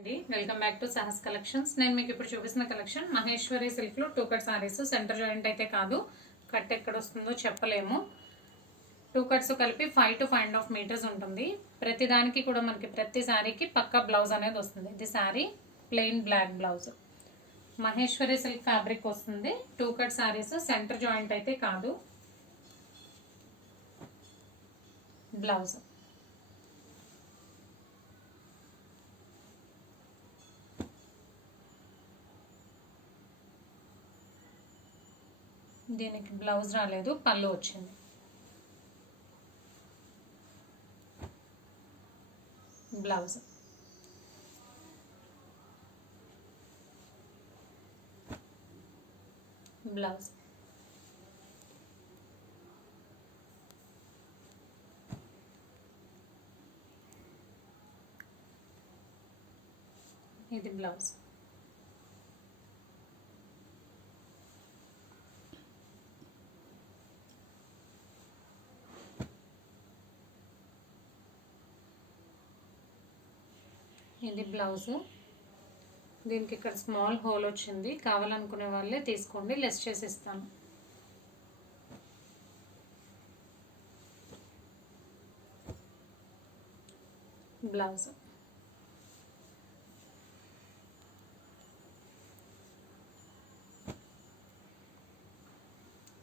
అండి welcome back to Sahas కలెక్షన్స్. నేను మీకు ఇప్పుడు చూపిస్తున్న కలెక్షన్ మహేశ్వరి సిల్క్ లో 2 కట్ సారీస్. సెంటర్ జాయింట్ అయితే కాదు, కట్ ఎక్కడ వస్తుందో చెప్పలేము. 2 కట్స్ కలిపి 5 to 5.5 మీటర్స్ ఉంటుంది. ప్రతి దానికి కూడా మనకి ప్రతి సారీకి పక్కా బ్లౌజ్ అనేది వస్తుంది. ఇది sari plain black blouse, Maheshwari silk fabric వస్తుంది. 2 కట్ సారీస్, సెంటర్ జాయింట్ అయితే కాదు. బ్లౌజ్ దీనికి బ్లౌజ్ రాలేదు, పళ్ళు వచ్చింది. బ్లౌజ్ బ్లౌజ్ ఇది బ్లౌజ్. ఇది బ్లౌజ్. దీనికి ఇక్కడ స్మాల్ హోల్ వచ్చింది, కావాలనుకునే వాళ్ళే తీసుకోండి, లెస్ చేసి ఇస్తాను. Blouse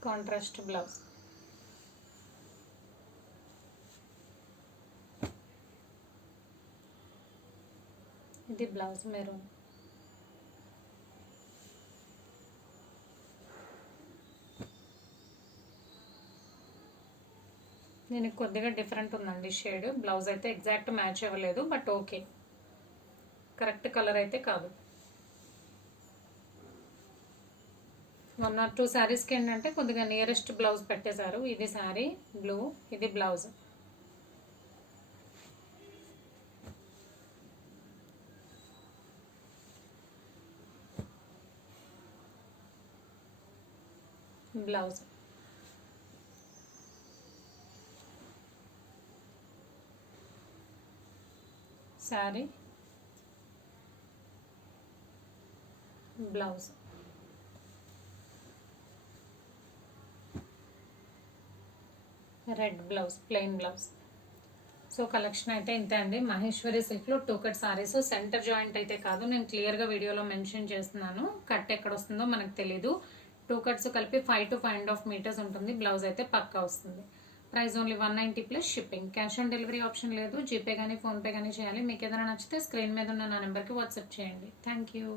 contrast blouse. ఇది బ్లౌజ్ మెరూన్. దీనికి కొద్దిగా డిఫరెంట్ ఉందండి షేడ్. బ్లౌజ్ అయితే ఎగ్జాక్ట్ మ్యాచ్ అవ్వలేదు, బట్ ఓకే, కరెక్ట్ కలర్ అయితే కాదు. 1 or 2 శారీస్కి ఏంటంటే కొద్దిగా నియరెస్ట్ బ్లౌజ్ పెట్టేశారు. ఇది శారీ బ్లూ, ఇది blouse. Blouse sari blouse. Red blouse, plain blouse. So collection అయితే ఇంతే అండి. మహేశ్వరి సిల్క్లో 2 కట్ సారీస్, సెంటర్ జాయింట్ అయితే కాదు. నేను క్లియర్గా వీడియోలో మెన్షన్ చేస్తున్నాను, కట్ ఎక్కడ వస్తుందో మనకు తెలీదు. 2 కట్స్ కలిపి 5 to 5.5 మీటర్స్ ఉంటుంది. బ్లౌజ్ అయితే పక్కా వస్తుంది. Price only 190 plus shipping. Cash on delivery option లేదు. జీపే కానీ ఫోన్పే కానీ చేయాలి. మీకు ఏదైనా నచ్చితే స్క్రీన్ మీద ఉన్న నా నెంబర్కి వాట్సాప్ చేయండి. Thank you.